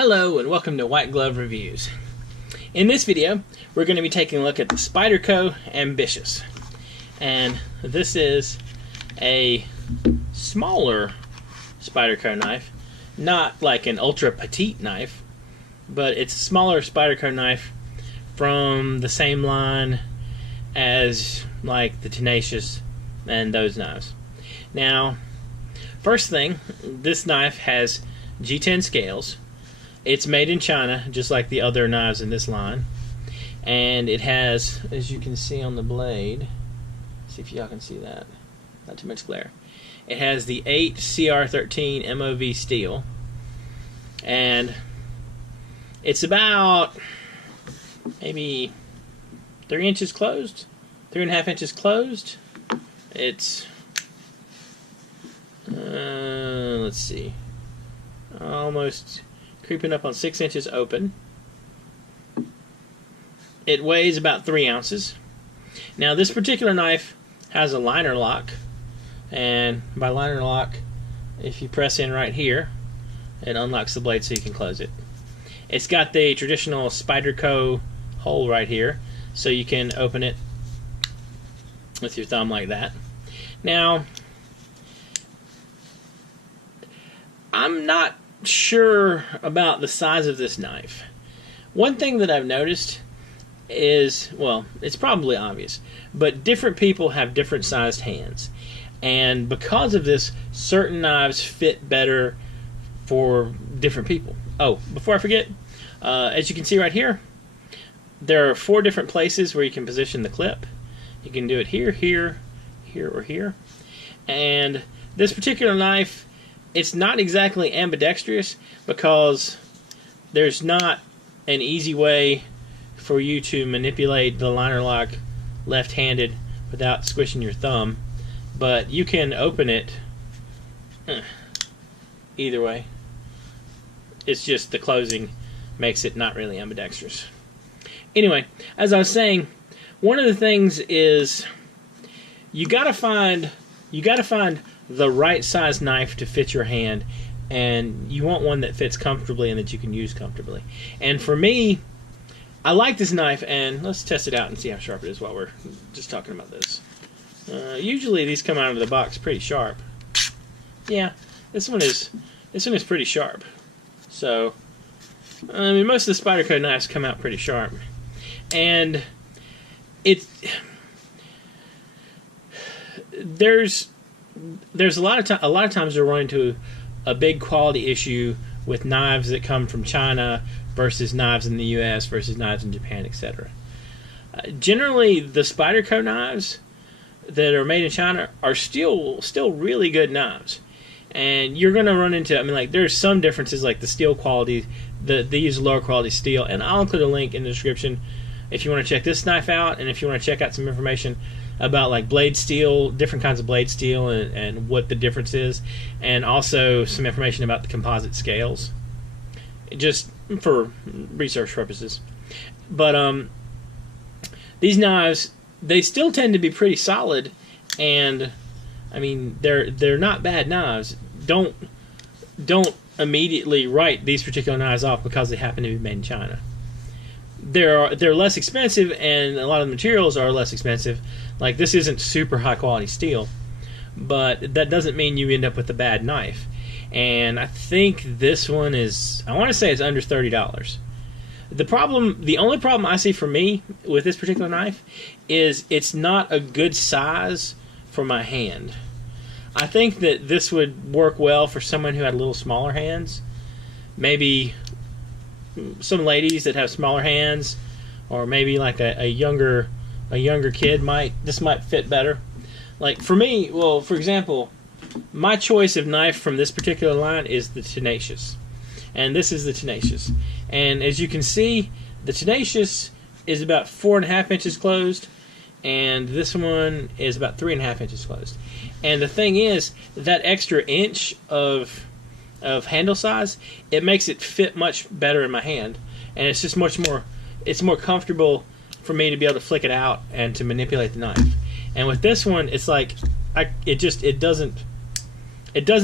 Hello and welcome to White Glove Reviews. In this video, we're going to be taking a look at the Spyderco Ambititious. And this is a smaller Spyderco knife, not like an ultra petite knife, but it's a smaller Spyderco knife from the same line as like the Tenacious and those knives. Now, first thing, this knife has G10 scales. It's made in China, just like the other knives in this line. And it has, as you can see on the blade, see if y'all can see that, not too much glare. It has the 8 CR13 MOV steel. And it's about maybe 3 inches closed, 3.5 inches closed. It's, let's see, almost creeping up on 6 inches open. It weighs about 3 ounces. Now this particular knife has a liner lock, and by liner lock, if you press in right here, it unlocks the blade so you can close it. It's got the traditional Spyderco hole right here, so you can open it with your thumb like that. Now, I'm not sure about the size of this knife. One thing that I've noticed is, well, it's probably obvious, but different people have different sized hands, and because of this, certain knives fit better for different people. Oh, before I forget, as you can see right here, there are 4 different places where you can position the clip. You can do it here, here, here, or here. And this particular knife, it's not exactly ambidextrous because there's not an easy way for you to manipulate the liner lock left-handed without squishing your thumb, but you can open it either way. It's just the closing makes it not really ambidextrous. Anyway, as I was saying, one of the things is you gotta find the right size knife to fit your hand, and you want one that fits comfortably and that you can use comfortably. And for me, I like this knife, and let's test it out and see how sharp it is while we're just talking about this. Usually these come out of the box pretty sharp. Yeah, this one is pretty sharp. So, I mean, most of the Spyderco knives come out pretty sharp, and there's a lot of times we're running into a big quality issue with knives that come from China versus knives in the U.S. versus knives in Japan, etc. Generally, the Spyderco knives that are made in China are still really good knives, and you're going to run into, I mean, like, there's some differences, like the steel quality. They use lower quality steel, and I'll include a link in the description if you want to check this knife out, and if you want to check out some information about like blade steel, different kinds of blade steel, and what the difference is, and also some information about the composite scales, just for research purposes. But these knives, they still tend to be pretty solid, and I mean, they're not bad knives. Don't immediately write these particular knives off because they happen to be made in China. They're less expensive, and a lot of the materials are less expensive. Like, this isn't super high quality steel, but that doesn't mean you end up with a bad knife. And I think this one is, I want to say it's under $30. The only problem I see for me with this particular knife is it's not a good size for my hand. I think that this would work well for someone who had a little smaller hands. Maybe some ladies that have smaller hands, or maybe like a younger kid might fit better. Like for me, well, for example, my choice of knife from this particular line is the Tenacious, and this is the Tenacious. And as you can see, the Tenacious is about 4.5 inches closed, and this one is about 3.5 inches closed. And the thing is, that extra inch of handle size, it makes it fit much better in my hand, and it's just it's more comfortable for me to be able to flick it out and to manipulate the knife. And with this one, it's like it doesn't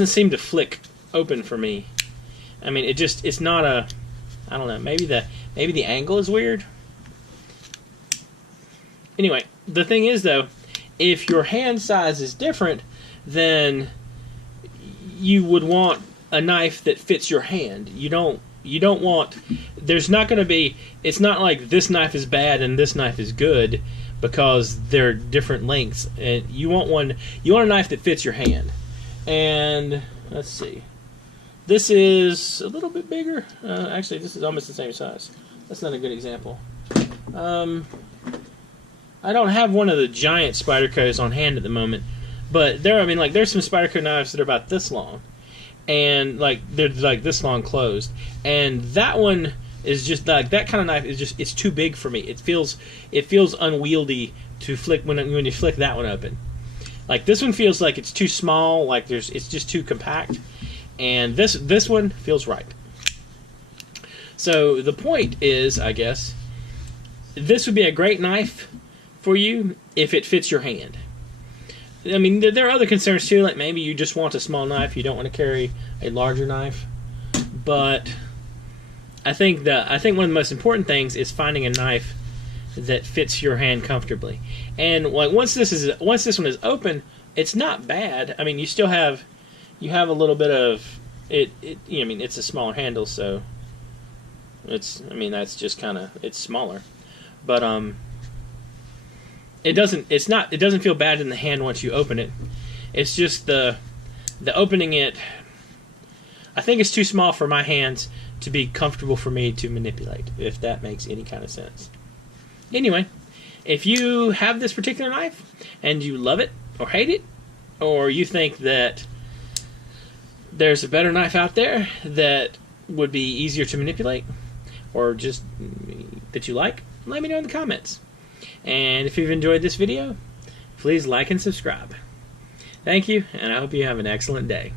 seem to flick open for me. I mean, it's not I don't know. Maybe the angle is weird. Anyway, the thing is though, if your hand size is different, then you would want a knife that fits your hand. You don't want. There's not going to be. It's not like this knife is bad and this knife is good because they're different lengths. And you want one. You want a knife that fits your hand. And let's see. This is a little bit bigger. Actually, this is almost the same size. That's not a good example. I don't have one of the giant Spydercos on hand at the moment, but there's some Spyderco knives that are about this long, and they're like this long closed, and that one is just like that kind of knife is just it's too big for me. It feels unwieldy to flick when you flick that one open. Like this one feels like it's too small, it's just too compact, and this one feels right. So the point is, I guess, this would be a great knife for you if it fits your hand. I mean, there are other concerns too, like maybe you just want a small knife, you don't want to carry a larger knife. But I think one of the most important things is finding a knife that fits your hand comfortably. And like once this one is open, it's not bad. I mean, you have a little bit of it. I mean, it's a smaller handle, so that's just kind of it's smaller, but it doesn't feel bad in the hand once you open it. It's just the opening it. I think it's too small for my hands to be comfortable for me to manipulate, if that makes any kind of sense. Anyway, if you have this particular knife and you love it or hate it, or you think that there's a better knife out there that would be easier to manipulate, or just that you like, let me know in the comments. And if you've enjoyed this video, please like and subscribe. Thank you, and I hope you have an excellent day.